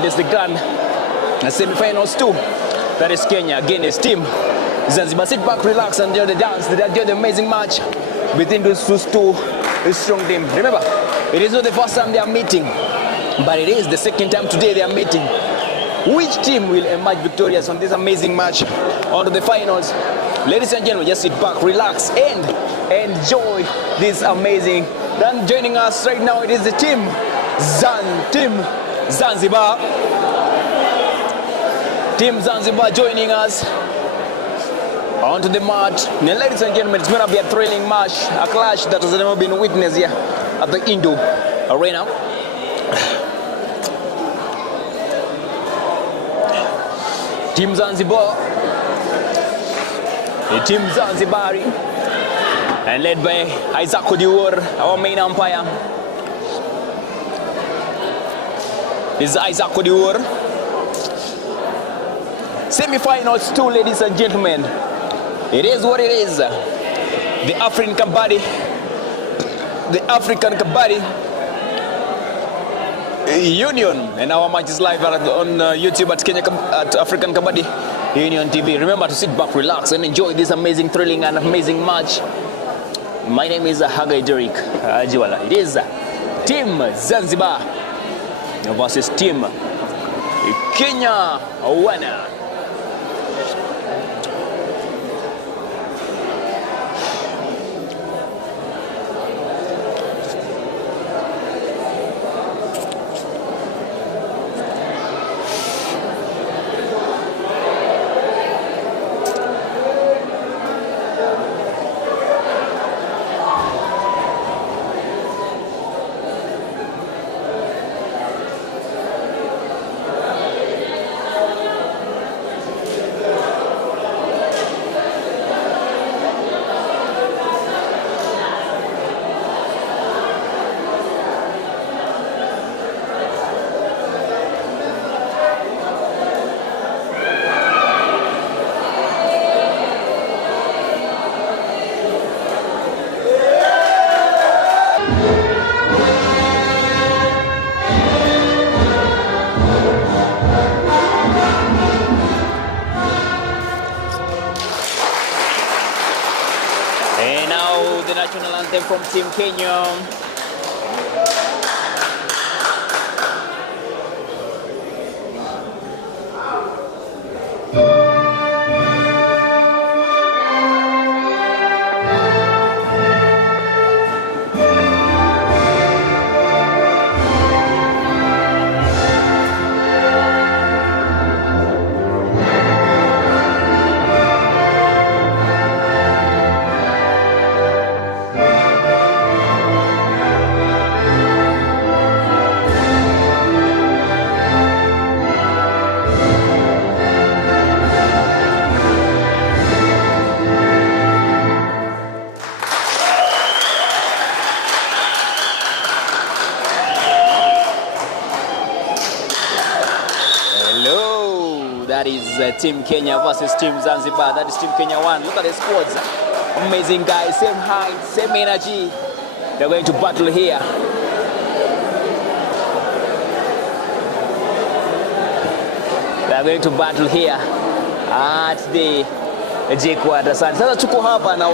there's the grand semi-finals too. That is Kenya against Team Zanzibar. Sit back, relax, and enjoy the dance. Enjoy the amazing match between those two strong teams. Remember, it is not the first time they are meeting, but it is the second time today they are meeting. Which team will emerge victorious on this amazing match onto the finals? Ladies and gentlemen, just sit back, relax, and enjoy this amazing. Then joining us right now, it is the Team Zanzibar. Team Zanzibar joining us onto the mat. Now, ladies and gentlemen, it's going to be a thrilling match, a clash that has never been witnessed here at the Indo Arena. Team Zanzibar, the Team Zanzibari, and led by Isaac Odiwuor, our main umpire. This is Isaac Odiwuor. Semi-finals too, ladies and gentlemen. It is what it is. The African Kabaddi Union, and our match is live on YouTube at African Kabaddi Union TV. Remember to sit back, relax, and enjoy this amazing, thrilling, and amazing match. My name is Hagai Derek Ajiwala. It is Team Zanzibar versus Team Kenya. Winner. The national anthem from Team Kenya. That is Team Kenya versus Team Zanzibar. That is Team Kenya 1. Look at the squads. Amazing guys. Same height, same energy. They're going to battle here. They're going to battle here at the J-Quad. Sasa tuko hapa now.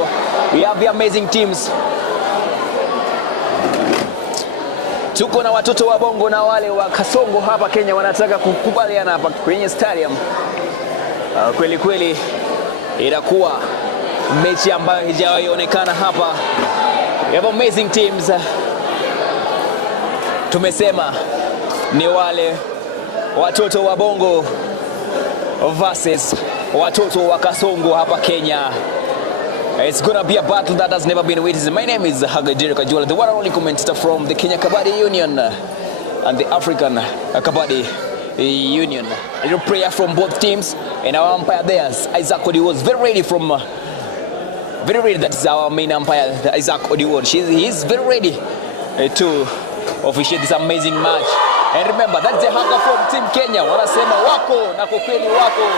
We have the amazing teams. Tuko na watoto wa Bongo na wale wa Kasongo hapa Kenya wanataka kukubaliana hapa kwenye stadium. Kweli kweli itakuwa mechi ambayo haijawahi onekana hapa. We have amazing teams. Tumesema ni wale watoto wa Bongo versus watoto wa Kasongo hapa Kenya. It's gonna be a battle that has never been witnessed. My name is Hagai Derek Ajiwala, the one and only commentator from the Kenya Kabaddi Union and the African Kabaddi Union. A little prayer from both teams, and our umpire there, Isaac Odiwuor, was very ready. That is our main umpire, Isaac Odiwuor. He is very ready to officiate this amazing match. And remember, that's the haka from Team Kenya. Wanasema wako na kwa kweli wako.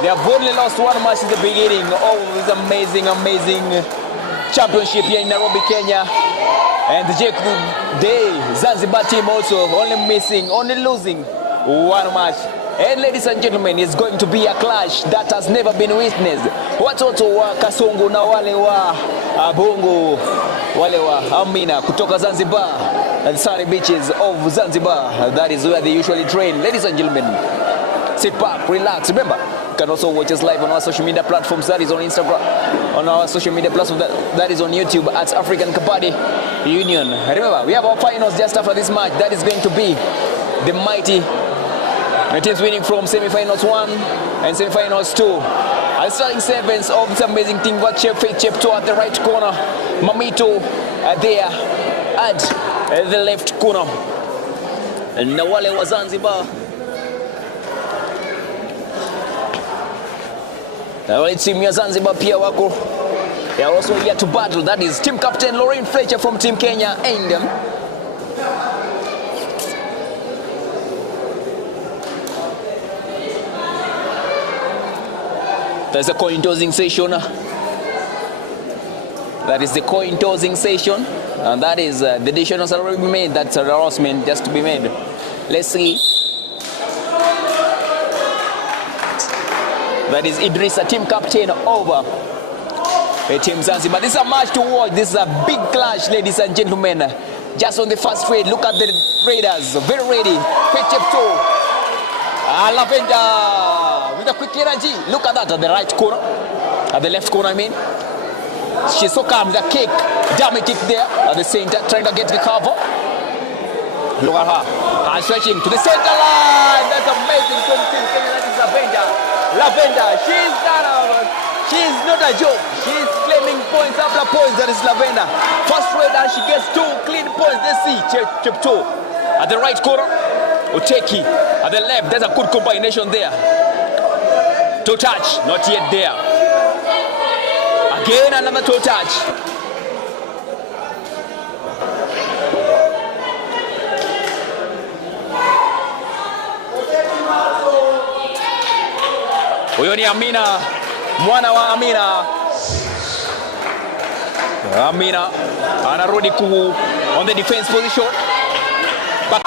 They have only lost one match in the beginning of this amazing championship here in Nairobi, Kenya. And the Zanzibar team also only losing one match. And ladies and gentlemen, it's going to be a clash that has never been witnessed. Watoto wa Kasongo na wale wa Bongo, wale wa Amina kutoka Zanzibar, and sunny beaches of Zanzibar. That is where they usually train. Ladies and gentlemen, sit back, relax. Remember, you can also watch us live on our social media platforms. That is on Instagram, on our social media platform. That is on YouTube at African Kabaddi Union. Remember, we have our finals just after this match. That is going to be the mighty teams winning from semi-finals 1 and semi-finals 2. And starting sevens of this amazing thing. What Chep 2 at the right corner, Mamito there at the left corner, and wale wa Zanzibar. Wale team ya Zanzibar pia wako. They are also here to battle. That is team captain Lorraine Fletcher from Team Kenya and there's a coin tossing session. That is the coin tossing session, and that is the decision has already been made. That's an announcement just to be made. Let's see. That is Idrissa, team captain over Team Zanzibar. This is a match to watch. This is a big clash, ladies and gentlemen. Just on the first trade, look at the Raiders, very ready. Pechepto, Lavender with a quick energy. Look at that at the right corner, at the left corner. I mean, she's so calm. The kick, dummy kick there at the center, trying to get the cover. Look at her, stretching to the center line. That's amazing from Team Kenya. That is Lavender. She's not a joke. She's claiming points after points. That is Lavender. First rate and she gets 2 clean points. Let's see. Chepto at the right corner. Oteki at the left. There's a good combination there. Toe touch. Not yet there. Again another toe touch. Huyo ni Amina, mwana wa Amina. Amina anarudi on the defense position. But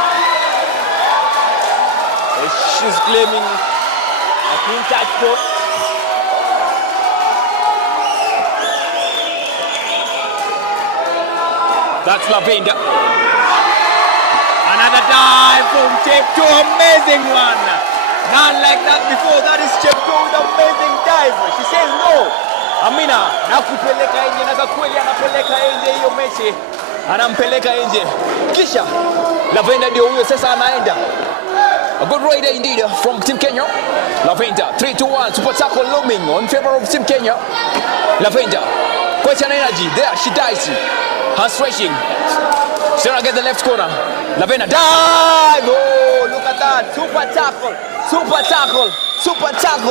she's claiming a clean touch point. That's Lavender. Another dive from Chep 2, amazing one. None like that before. That is Chep 2 with amazing dive. She says no. Amina, nakupeleka nje, na kweli anapeleka nje hiyo mechi. Anampeleka nje. Kisha Lavender ndio huyo sasa anaenda. A good rider indeed from Team Kenya. Lavender, 3-2-1, super tackle looming on favor of Team Kenya. Lavender, quite an energy there. She dives. Her stretching. Still get the left corner. Lavender dive. Oh, look at that. Super tackle.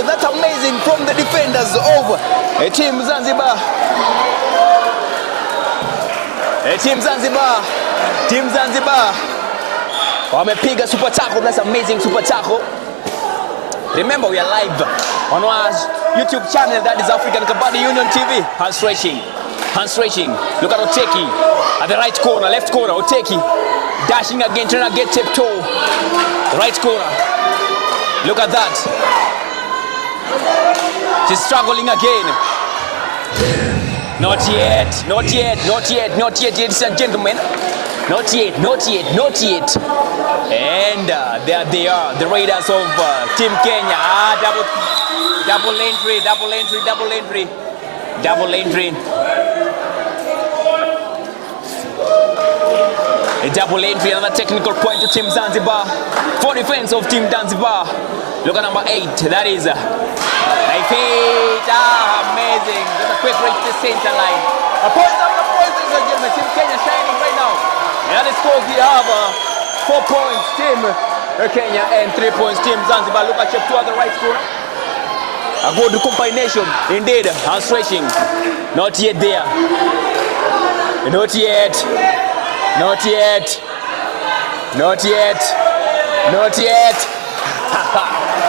That's amazing from the defenders of Team Zanzibar. Team Zanzibar. Wamepiga super tackle. That's amazing super tackle. Remember, we are live on our YouTube channel. That is African Kabaddi Union TV. Hand stretching. Look at Oteki at the right corner, left corner. Oteki dashing again, trying to get Chep 2. Right corner. Look at that. She's struggling again. Not yet, ladies and gentlemen. Not yet. And there they are, the Raiders of Team Kenya. Double entry. A double entry, another technical point to Team Zanzibar. For defense of Team Zanzibar. Look at number 8. That is amazing. There's a quick reach to the center line. A point after point, ladies and gentlemen. Team Kenya shining right now. And the scores we have 4 points Team Kenya and 3 points Team Zanzibar. Look at Chep 2 at the right corner. A good combination indeed. Hand stretching. Not yet there. Not yet.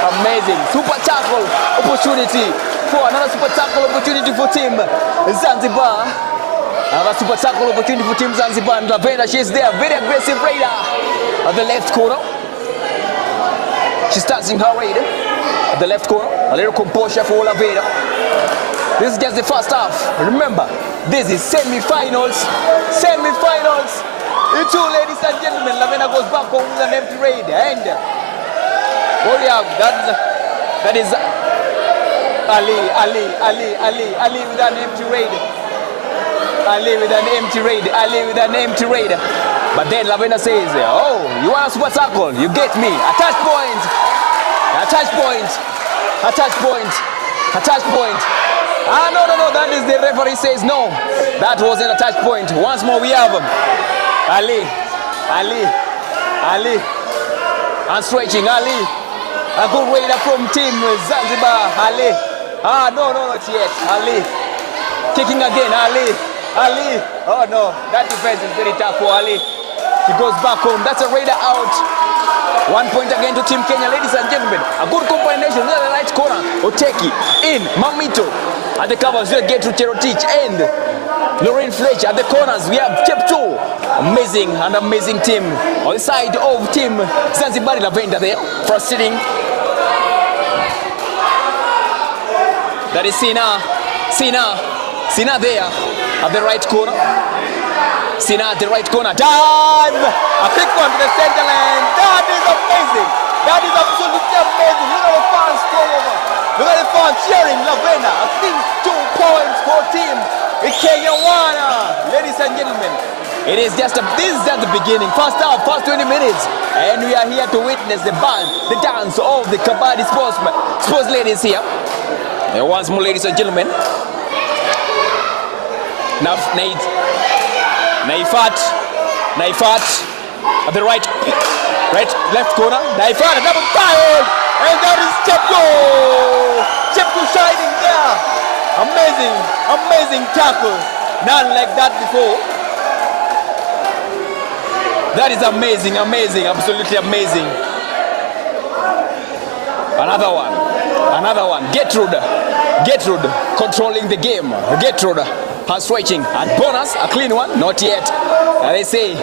Amazing. Super tackle opportunity for another super tackle opportunity for Team Zanzibar. Another super tackle opportunity for Team Zanzibar. And Lavender, she's there. Very aggressive raider at the left corner. She starts in her raid at the left corner. A little composure for Laveda. This is just the first half. Remember, this is semi-finals. Semi-finals. You two, ladies and gentlemen, Laveda goes back home with an empty raid. And what do you have? That is Ali with an empty raid. Ali with an empty raid. Ali with an empty raid. But then Lavenda says, oh, you want a super tackle? You get me. A touch point. A touch point. A touch point. A touch point. Ah, no. That is the referee says no. That wasn't a touch point. Once more we have Ali. And stretching Ali. A good raider from team Zanzibar. Ali. Ah, no, not yet. Ali. Kicking again. Ali. Oh no, that defense is very tough for Ali. He goes back home. That's a raider out. 1 point again to Team Kenya, ladies and gentlemen. A good combination. At the right corner. Oteki in. Mamito at the covers. We'll get to Cherotich and Lorraine Fletcher at the corners. We have Chepto. Amazing team. On the side of Team Zanzibar, Lavenda there. Proceeding. That is Sina there at the right corner. Sina at the right corner. Dive! A quick one to the center line. That is amazing. That is absolutely amazing. Look at the fans all over. Look at the fans cheering Lavenda. I think 2 points for Team Kenya Wana. Ladies and gentlemen, this is just the beginning. First half, first 20 minutes. And we are here to witness the dance of the Kabaddi sports ladies here. And once more, ladies and gentlemen. Naifat at the right left corner. Naifat, double foul, and that is Chepto shining there. Amazing tackle. None like that before. That is amazing, absolutely amazing. Another one. Gertrude controlling the game. Gertrude has switching and bonus, a clean one, not yet. They say,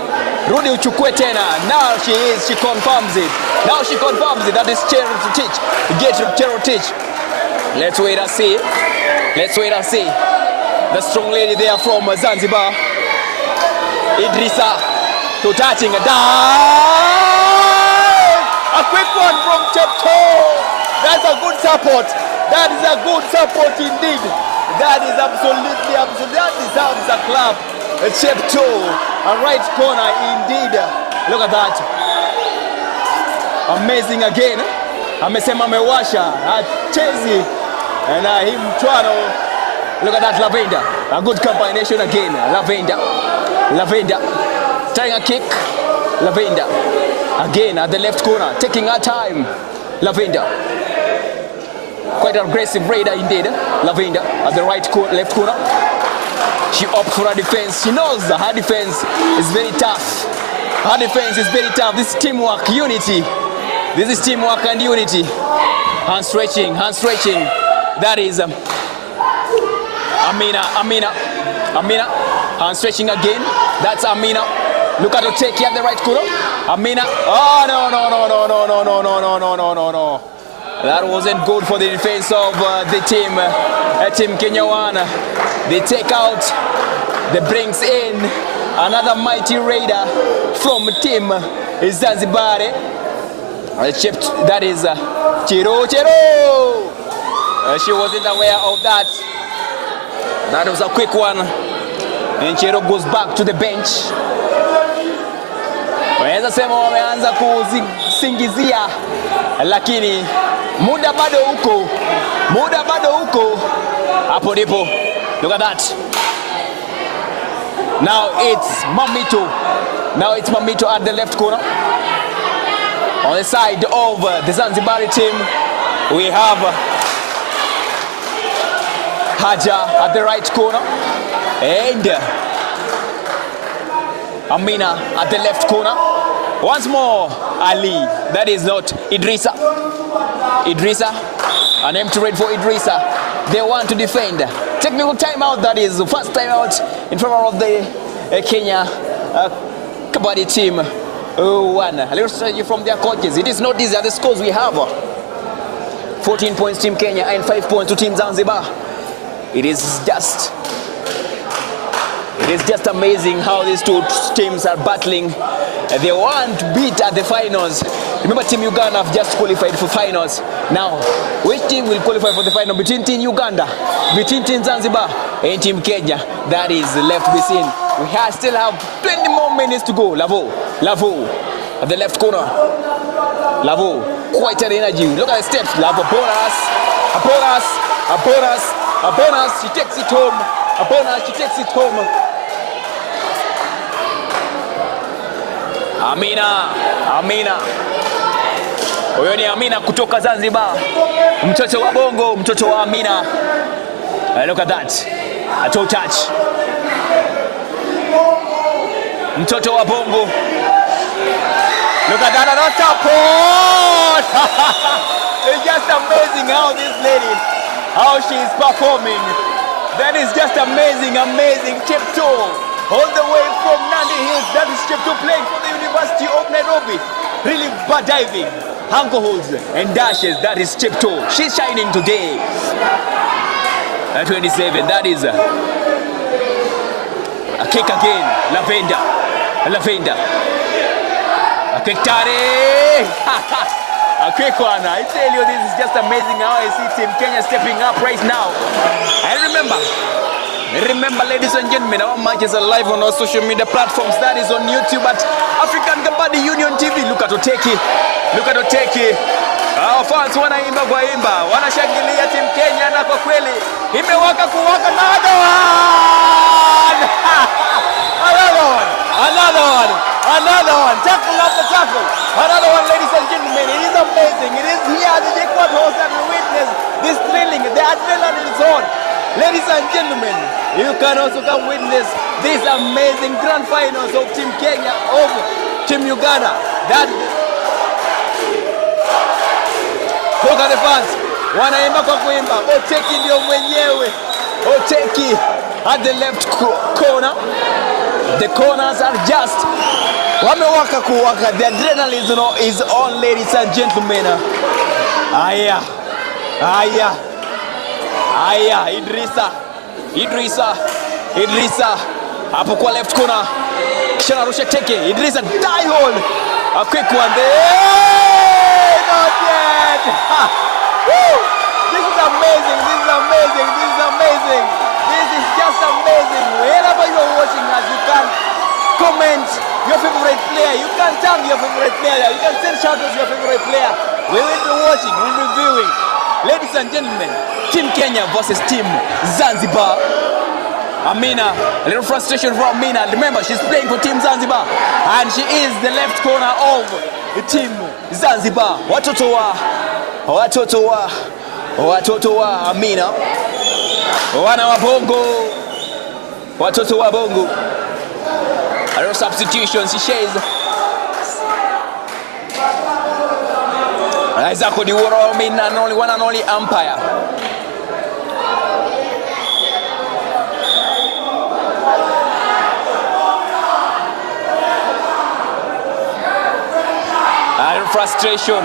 Rudi uchukue tena. Now she confirms it. That is Cherotich. Cherotich. Let's wait and see. The strong lady there from Zanzibar. Idrissa to touching a dive. A quick one from Chepto. That's a good support. That is a good support indeed. That is absolutely. That deserves a clap. Chepto, a right corner indeed. Look at that. Amazing again. Amesema amewasha. Chezi. And him Mtwano. Look at that, Lavenda. A good combination again. Lavenda. Trying a kick. Lavenda. Again at the left corner. Taking her time. Lavenda. Quite an aggressive raider indeed. Lavenda at the left corner. She opts for a defense. She knows her defense is very tough. This is teamwork, unity. This is teamwork and unity. Hand stretching. That is Amina. Hand stretching again. That's Amina. Look at her take at the right corner. Amina. Oh no. That wasn't good for the defense of the team. Team Kenya Wana. They take out. They brings in another mighty raider from team Zanzibar. That is Chiro. She wasn't aware of that. That was a quick one. And Chiro goes back to the bench. Waweza sema wameanza kusingizia, lakini muda bado huko. Hapo ndipo. Look at that. Now it's Mamito at the left corner. On the side of the Zanzibari team, we have Haja at the right corner. And Amina at the left corner. Once more, Ali. That is not Idrissa. An empty raid for Idrissa. They want to defend. Technical timeout, that is the first timeout in favor of the Kenya Kabaddi team. 1. A little strategy from their coaches. It is not these are the scores we have. 14 points Team Kenya and 5 points to Team Zanzibar. It is just amazing how these two teams are battling. They weren't beat at the finals. Remember, Team Uganda have just qualified for finals. Now, which team will qualify for the final between Team Uganda, between Team Zanzibar and Team Kenya? That is left to be seen. We still have 20 more minutes to go. Lavo at the left corner. Lavo, quite an energy. Look at the steps. Lavo, a bonus. She takes it home. A bonus, she takes it home. Amina. Huyo ni Amina kutoka Zanzibar. Mtoto wa Bongo, mtoto wa Amina. Look at that. A toe touch. Mtoto wa Bongo. Look at that, another support. It's just amazing how this lady, how she is performing. That is just amazing. Chepto, all the way from Nandi Hills. That is Chepto playing for the University of Nairobi. Really bad diving, ankle holds and dashes. That is Chepto. She's shining today. At 27, that is a kick again. Lavender. A quick tare. A quick one. I tell you, this is just amazing how I see Team Kenya stepping up right now. And remember, ladies and gentlemen, our matches are live on our social media platforms. That is on YouTube at African Kabaddi Union TV. Look at Oteki. Our fans wanaimba kwa imba, wanashangilia Team Kenya, na kwa kweli imewaka kuwaka. Another one. Tackle after tackle. Another one, ladies and gentlemen. It is amazing. It is here the Jackpot host that we witness this thrilling. The adrenaline is on. Ladies and gentlemen, you can also come witness these amazing grand finals of Team Kenya over Team Uganda. Look at the fans. Wanaimba kwa kuimba. Oteki ndio mwenyewe. Oteki at the left corner. The corners are just wamewaka kuwaka. The adrenaline is on, ladies and gentlemen. Aya. Idrisa hapo kwa left corner. Kisha narusha teke. Idrisa die hold. A quick one there. Not yet. This is amazing. This is just amazing. Wherever you are watching us, you can comment your favorite player. You can tag your favorite player. You can send shout outs to your favorite player. We will be watching, we will be viewing. Ladies and gentlemen, Team Kenya versus Team Zanzibar. Amina, a little frustration for Amina. Remember, she's playing for Team Zanzibar, and she is the left corner of the Team Zanzibar. Watoto wa Amina. Wana wa Bongo. Watoto wa Bongo. A little substitution, she shares. Isaac Odiworo, one and only umpire. And frustration.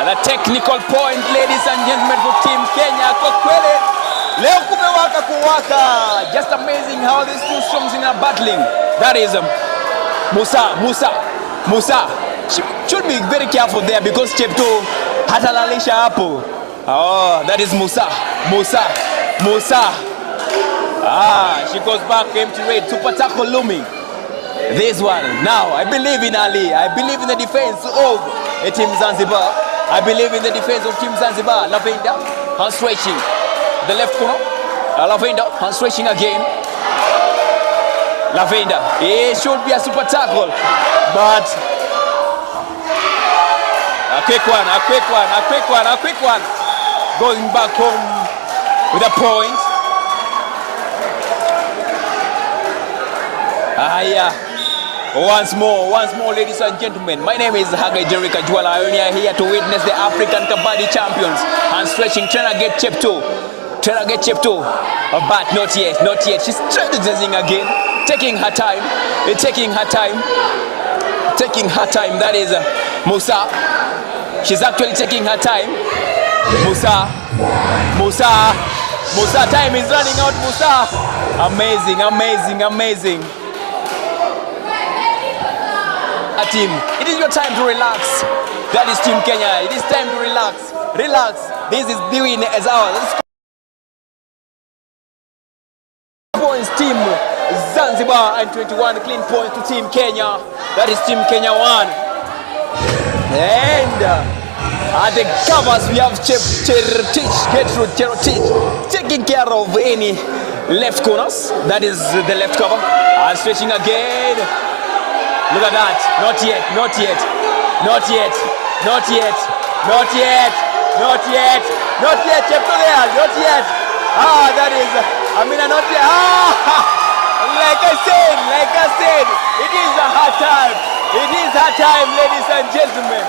And a technical point, ladies and gentlemen, for Team Kenya. Kwa kweli, leo kumewaka kuwaka. Just amazing how these two strings are battling. That is Musa. Should be very careful there because Chepto hatalalisha hapo. Oh, that is Musa. She goes back empty red. Super tackle looming. This one. Now, I believe in Ali. I believe in the defense of Team Zanzibar. I believe in the defense of Team Zanzibar. Lavender, hand stretching. The left corner. Lavender, hand stretching again. Lavender. It should be a super tackle. But a quick one. Going back home with a point. Once more, ladies and gentlemen. My name is Hagai Derek Ajwala. I am here to witness the African Kabaddi champions and stretching, trying to get Chepto. But not yet. She's strategizing again, taking her time. taking her time. That is Musa. She's actually taking her time. Musa, time is running out. Musa, amazing. Team, it is your time to relax. That is Team Kenya. It is time to relax. This is the win as ours. Points Team Zanzibar and 21 clean points to Team Kenya. That is Team Kenya 1. And at the covers we have Gertrude taking care of any left corners. That is the left cover. And stretching again. Look at that. Not yet. Kept there. Not yet. That is Amina. Not yet. Like I said, it is her time. It is her time, ladies and gentlemen.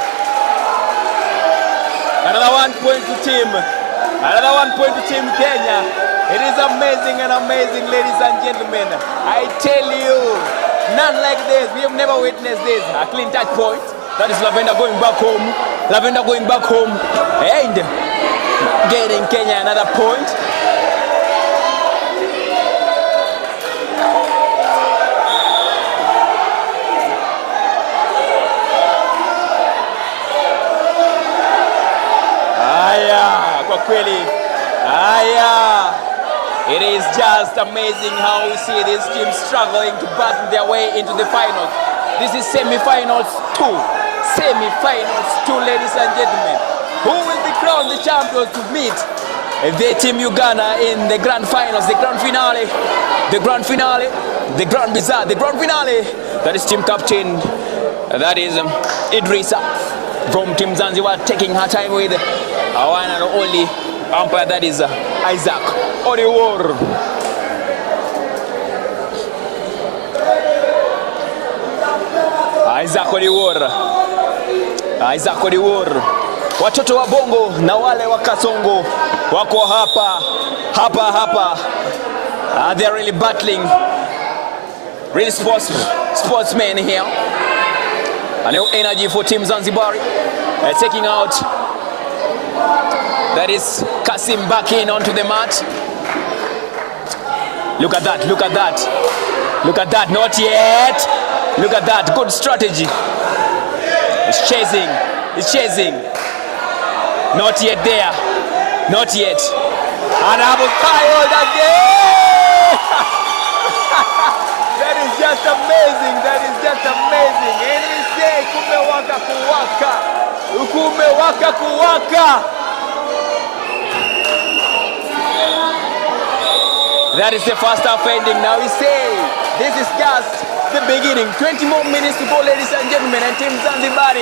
Another 1 point to Team Kenya. It is amazing, ladies and gentlemen. I tell you, none like this. We have never witnessed this. A clean touch point. That is Lavender going back home. And getting Kenya another point. It is just amazing how we see this team struggling to battle their way into the finals. This is semi-finals 2, ladies and gentlemen. Who will be crowned the champions to meet the Team Uganda in the grand finals, the grand finale, the grand bizarre, the grand finale. That is team captain, that is Idrisa from Team Zanzibar, taking her time with one and only umpire, that is Isaac Odiwor. Isaac Odiwor. Watoto wa Bongo na wale wa Kasongo wako hapa. They are really battling, really sportsmen here. A new energy for Team Zanzibar. Taking out, that is Kasim back in onto the mat. Look at that, not yet. Look at that, good strategy. He's chasing. Not yet there. And Abu Kayod again. That is just amazing. And we say kumewaka kuwaka. That is the first half ending. Now we say this is just the beginning. 20 more minutes to go, ladies and gentlemen, and Team Zanzibar.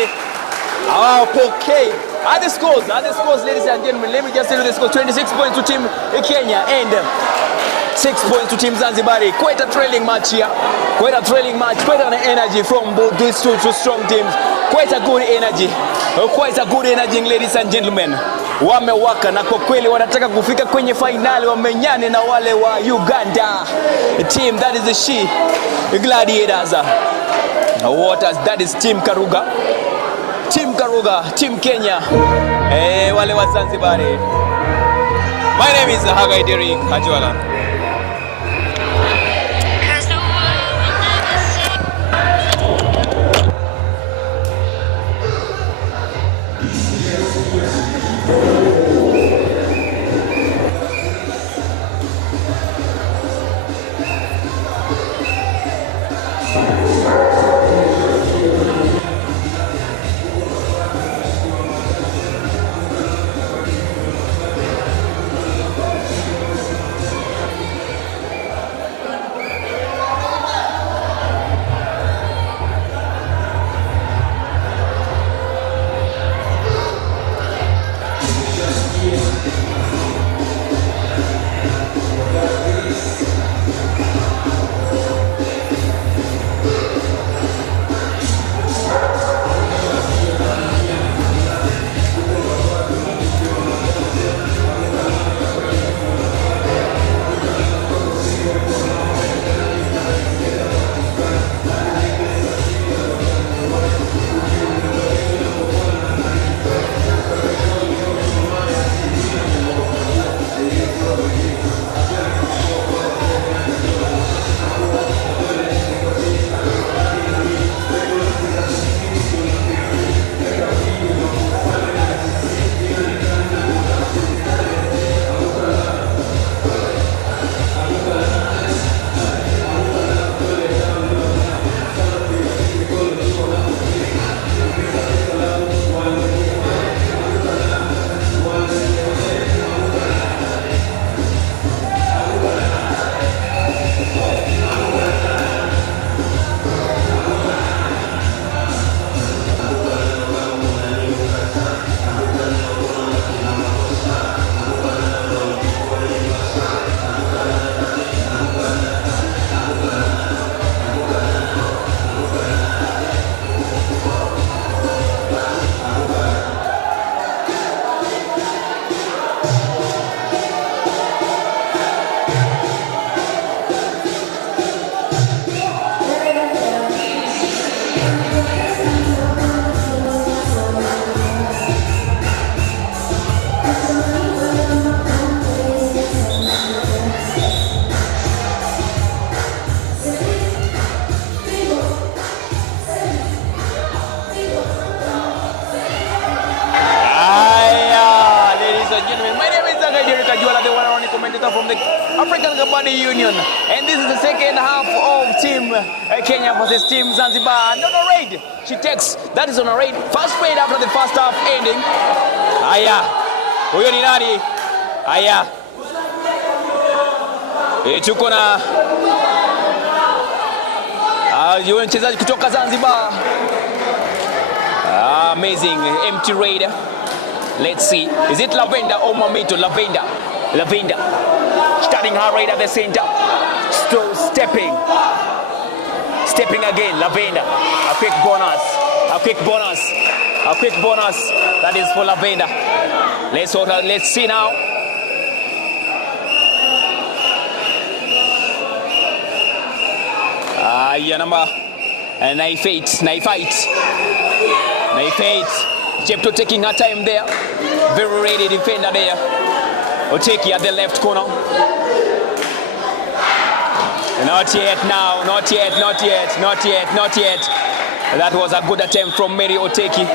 Okay. Other scores, ladies and gentlemen. Let me just tell you the score. 26 points to Team Kenya and 6 points to Team Zanzibar. Quite a thrilling match here. Quite an energy from both these two strong teams. Quite a good energy, ladies and gentlemen. Wamewaka na kwa kweli wanataka kufika kwenye finali, wamenyane na wale wa Uganda team, that is the She Gladiators. That is Team Karuga, Team Kenya, wale wa Zanzibar. My name is Hagai Derek Hajwala. Kajwala, the one-on-one commentator from the African Kabaddi Union. And this is the second half of Team Kenya versus Team Zanzibar. And on a raid, she takes, that is on a raid. First raid after the first half ending. Aya, huyo ni nani? Aya. Tuko na yule mchezaji kutoka Zanzibar. Amazing empty raid. Let's see. Is it Lavender or Mamito? Lavender. Lavender. Starting her raid at the center. Still stepping. Stepping again. Lavender. A quick bonus. A quick bonus. A quick bonus. That is for Lavender. Let's see now. Number knife eight. Chepto taking her time there. Very ready defender there. Oteki at the left corner. Not yet now. Not yet. That was a good attempt from Mary Oteki.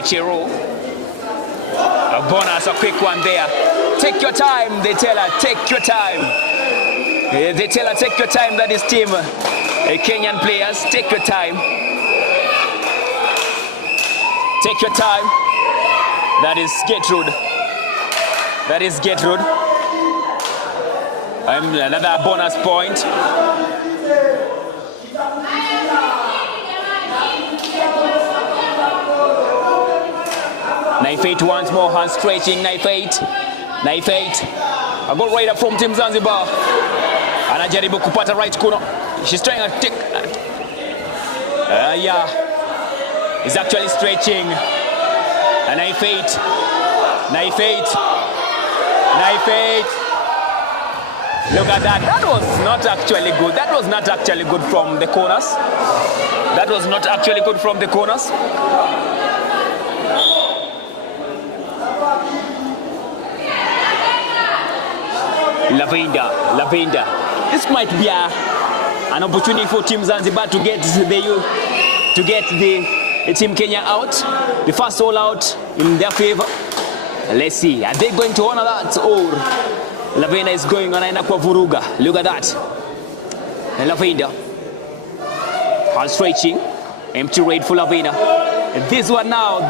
Chiro. A bonus, a quick one there. Take your time, they tell her, take your time. They tell her, take your time, that is team Kenyan players, take your time. Take your time. That is Gertrude. Another bonus point. Knife 8 once more, hand stretching, knife 8. A goal rider from Team Zanzibar. Anajaribu kupata right corner. She's trying to take. He's actually stretching. A knife 8. Look at that. That was not actually good. That was not actually good from the corners. Lavender. This might be an opportunity for Team Zanzibar to get the Team Kenya out. The first all out in their favor. Let's see. Are they going to honor that, or Lavender is going on anaenda kwa vuruga? Look at that. Lavender. Hard stretching. Empty raid for Lavender. This one now.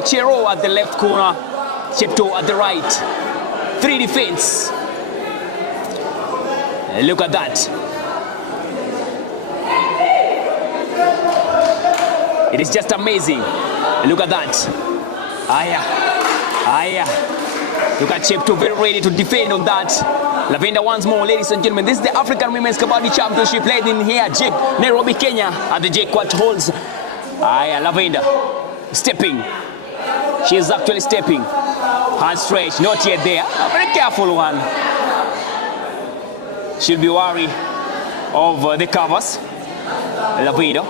Chero at the left corner. Chepto at the right. 3 defense. Look at that. It is just amazing. Look at that. Aya. Look at Chepto very ready to defend on that. Lavender once more, ladies and gentlemen. This is the African Women's Kabaddi Championship played in here, Nairobi, Kenya, at the JKUAT Halls. Aya, Lavender stepping. She is actually stepping. Hand stretch, not yet there. A very careful one. She'll be wary of the covers. Lavender.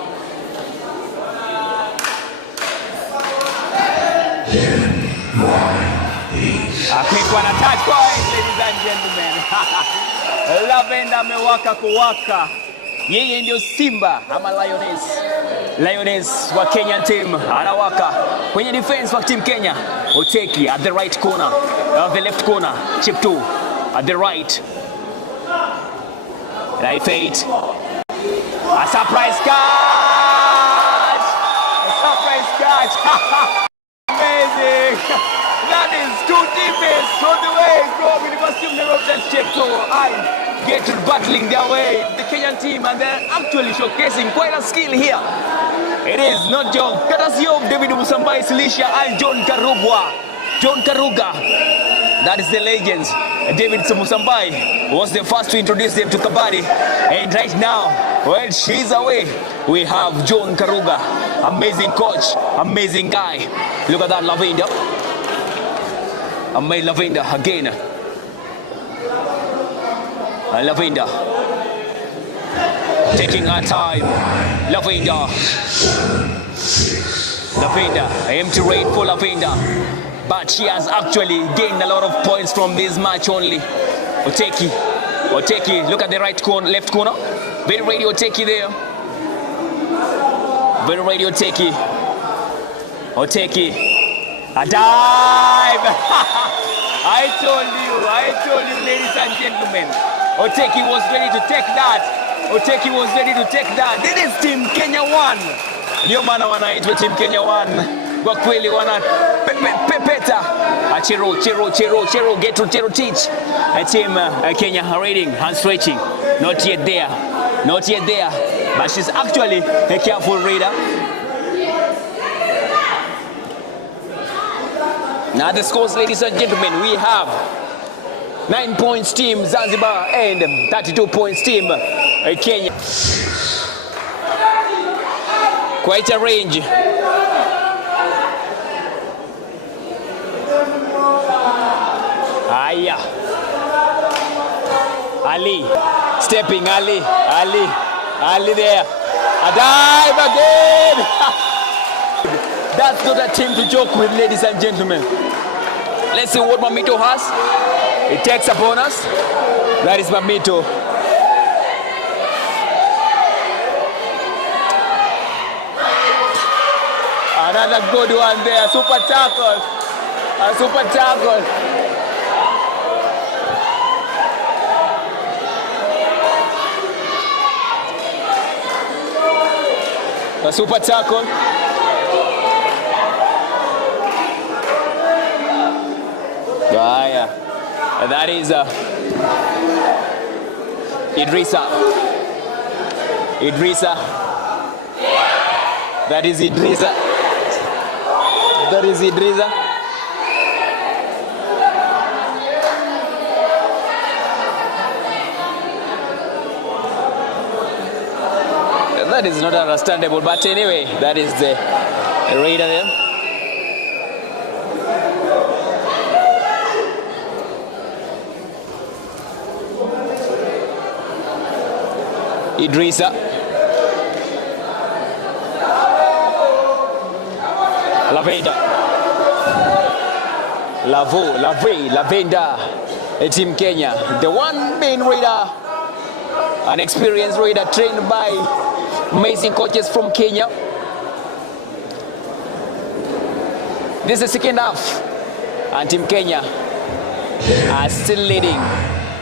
A quick one, a touch point, ladies and gentlemen. Lavender amewaka kuwaka. Yeye ndio Simba ama Lioness wa Kenyan team. Anawaka kwenye defense wa team Kenya. Oteki at the right corner, the left corner. Chepto at the right. Knife 8. A surprise catch. Amazing. That is 2 defense on the way from University of Nairobi. That's Chepto and Gertrude battling their way. The Kenyan team, and they're actually showcasing quite a skill here. It is not joke. Courtesy of David Musambai, Silisha, and John Karuga. That is the legends. David Musambai was the first to introduce them to Kabaddi. And right now, while she's away, we have John Karuga. Amazing coach, amazing guy. Look at that, Lavender. Amazing Lavender again. Lavender taking her time. Lavender, empty raid for Lavender. but she has actually gained a lot of points from this match only. Oteki, look at the right corner, left corner. Very ready Oteki there. Very ready Oteki. A dive! I told you, ladies and gentlemen. Oteki was ready to take that. This is Team Kenya 1. Ndio maana wanaitwa Team Kenya 1. Kwa kweli wana pepeta. Chero, get to Chero teach. Team Kenya reading, hand stretching. Not yet there. But she's actually a careful reader. Now the scores, ladies and gentlemen, we have 9 points Team Zanzibar and 32 points Team Kenya. Quite a range. Aya. Ali. Stepping Ali there. A dive again. That's not a team to joke with, ladies and gentlemen. Let's see what Mamito has. It takes upon us. That is Mamito. Another good one there. Super tackle. A super tackle. A super tackle. Yeah. That is Idrissa. That is Idrissa. That is not understandable, but anyway, that is the raider there. Idrissa. Lavenda. Team Kenya. The one main raider. An experienced raider trained by amazing coaches from Kenya. This is the second half. And Team Kenya are still leading.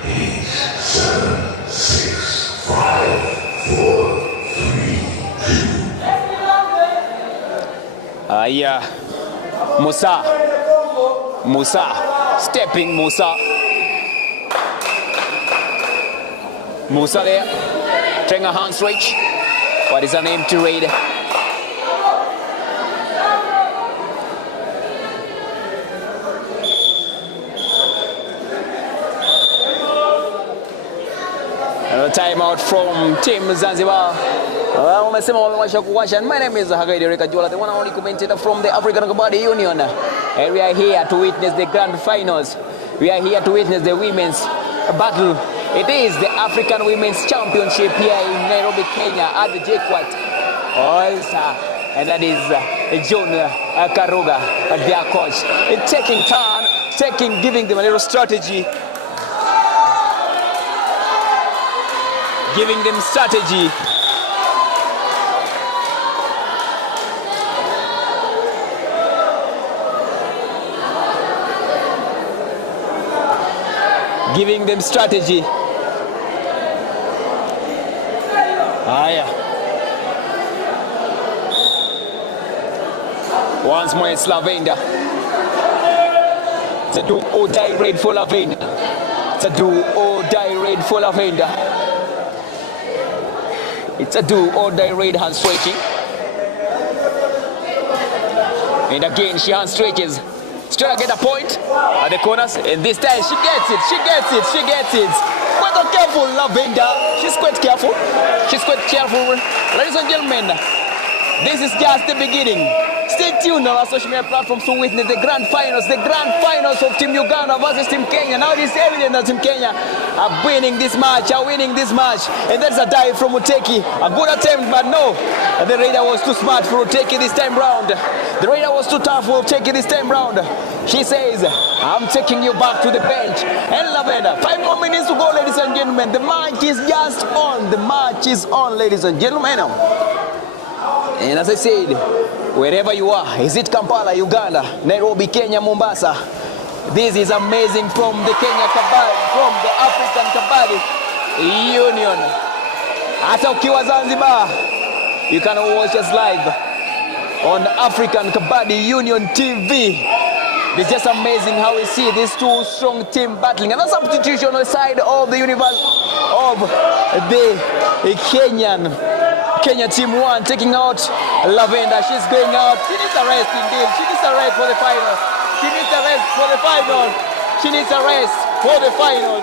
8, 7, 6, 5, 4, 3, 2. Musa. Stepping Musa. Musa there. Trying a hand stretch. What is her name to raid? Timeout from Team Zanzibar. My name is Hagaidi Rekajola, the one and only commentator from the African Kabaddi Union. And we are here to witness the grand finals. We are here to witness the women's battle. It is the African Women's Championship here in Nairobi, Kenya at the JKUAT. And that is John Karuga, their coach. Giving them a little strategy. Giving them strategy. Once more it's Lavenda. It's a do or die raid for Lavenda. It's a do or die raid for Lavenda. It's a do or die raid hand stretching. And again she hand stretches. She's trying to get a point at the corners, and this time she gets it. Quite careful, Lavenda. She's quite careful. Ladies and gentlemen, this is just the beginning. Stay tuned on our social media platforms to witness the grand finals of Team Uganda versus Team Kenya. Now it is evident that Team Kenya are winning this match, and that's a dive from Oteki. A good attempt, but no. The raider was too smart for Oteki this time round. The raider was too tough for Oteki this time round. She says, I'm taking you back to the bench. And Lavender, 5 more minutes to go, ladies and gentlemen. The match is just on. The match is on, ladies and gentlemen. And as I said, wherever you are, is it Kampala, Uganda, Nairobi, Kenya, Mombasa, this is amazing from the Kenya Kabaddi, from the African Kabaddi Union. Hata ukiwa Zanzibar, you can watch us live on African Kabaddi Union TV. It's just amazing how we see these two strong teams battling. And a substitution on the side of the universe of the Kenya team 1, taking out Lavender. She's going out. She needs a rest indeed. She needs a rest for the final. She needs a rest for the final. She needs a rest for the final.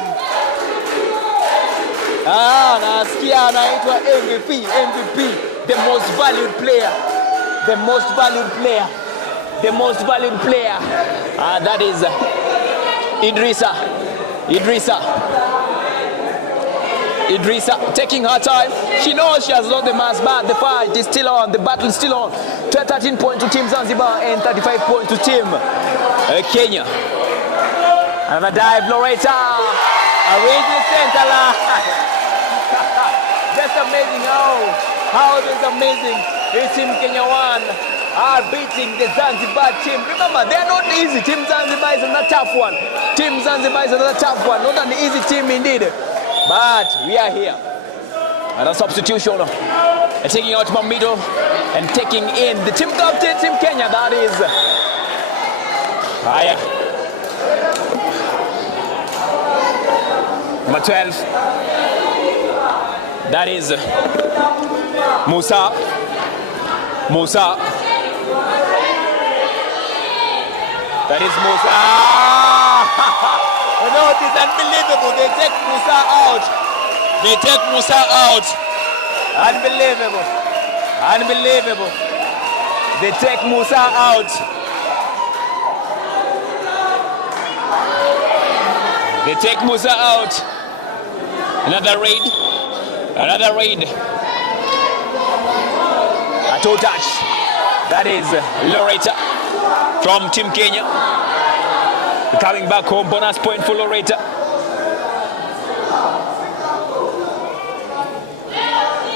Nasikia anaitwa MVP, the most valued player. The most valued player. The most valued player. That is Idrissa taking her time. She knows she has lost the match, but the fight is still on. The battle is still on. 13 points to Team Zanzibar and 35 points to Team Kenya. Another dive, Loretta. Reach the center line. Just amazing how this is amazing. This Team Kenya 1 are beating the Zanzibar team. Remember, they are not easy. Team Zanzibar is another tough one. Team Zanzibar is another tough one. Not an easy team indeed. But we are here. And a substitution. Taking out Mamito and taking in the team captain, Team Kenya. That is number 12. That is Musa. That is Musa. No, it is unbelievable. They take Musa out. Unbelievable. They take Musa out. Another raid. A toe touch. That is Loretta from Team Kenya. Coming back home, bonus point for Loretta.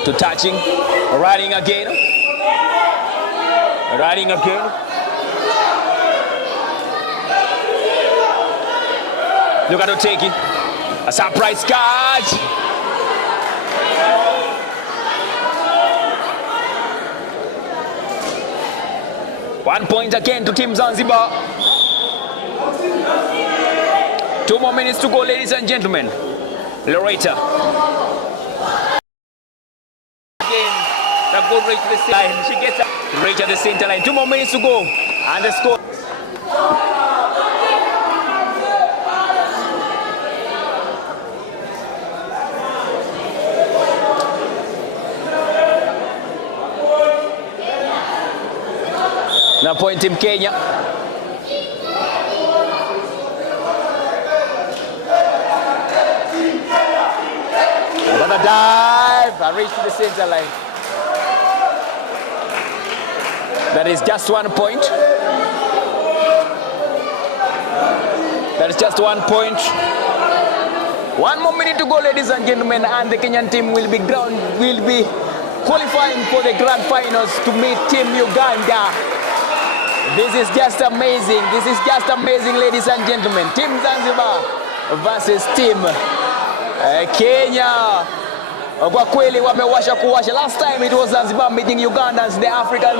To touching, riding again. Look at Oteki. A surprise catch. One point again to Team Zanzibar. 2 more minutes to go, ladies and gentlemen. Loretta. Again, the goal reach the center line. She gets reach at the center line. 2 more minutes to go. And the score. Now point Team Kenya. Another dive. I reach to the center line. That is just 1 point. That is just 1 point. 1 more minute to go, ladies and gentlemen, and the Kenyan team will be qualifying for the grand finals to meet Team Uganda. This is just amazing. Ladies and gentlemen. Team Zanzibar versus Team Kenya. Kwa kweli wamewasha kuwasha. Last time it was Zanzibar meeting Ugandans, the African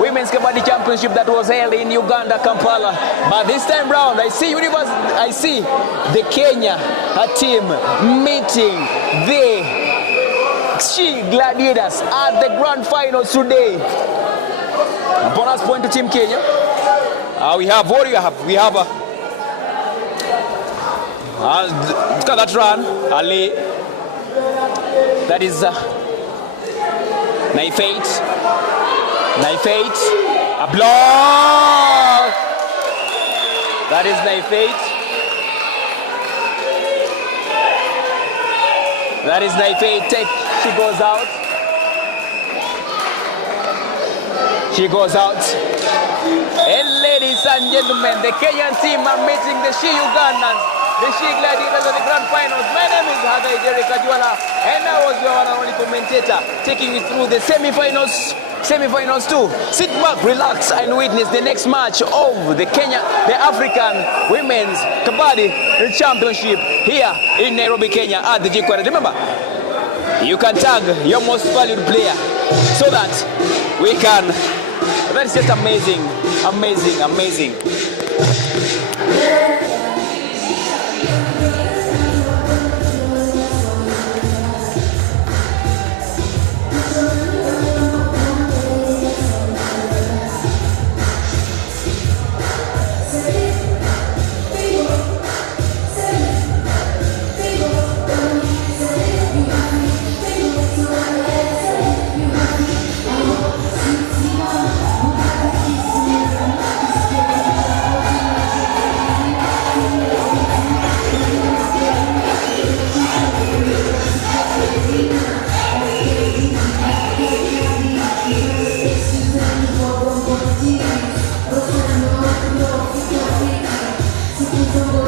Women's Kabaddi Championship that was held in Uganda, Kampala. But this time round, I see the Kenya team meeting the She Gladiators at the grand finals today. Bonus point to Team Kenya. We have look at that run. Ali. That is knife eight. A block. That is knife eight. Take. She goes out. And ladies and gentlemen, the Kenyan team are meeting the She Ugandans, the She Gladiators of the Grand Finals. My name is Hagai Derek Adwala, and I was your one and only commentator, taking you through the semi-finals too. Sit back, relax, and witness the next match of the African Women's Kabaddi Championship here in Nairobi, Kenya at the Jikwara. Remember, you can tag your most valued player so that we can. That's just amazing. Thank you.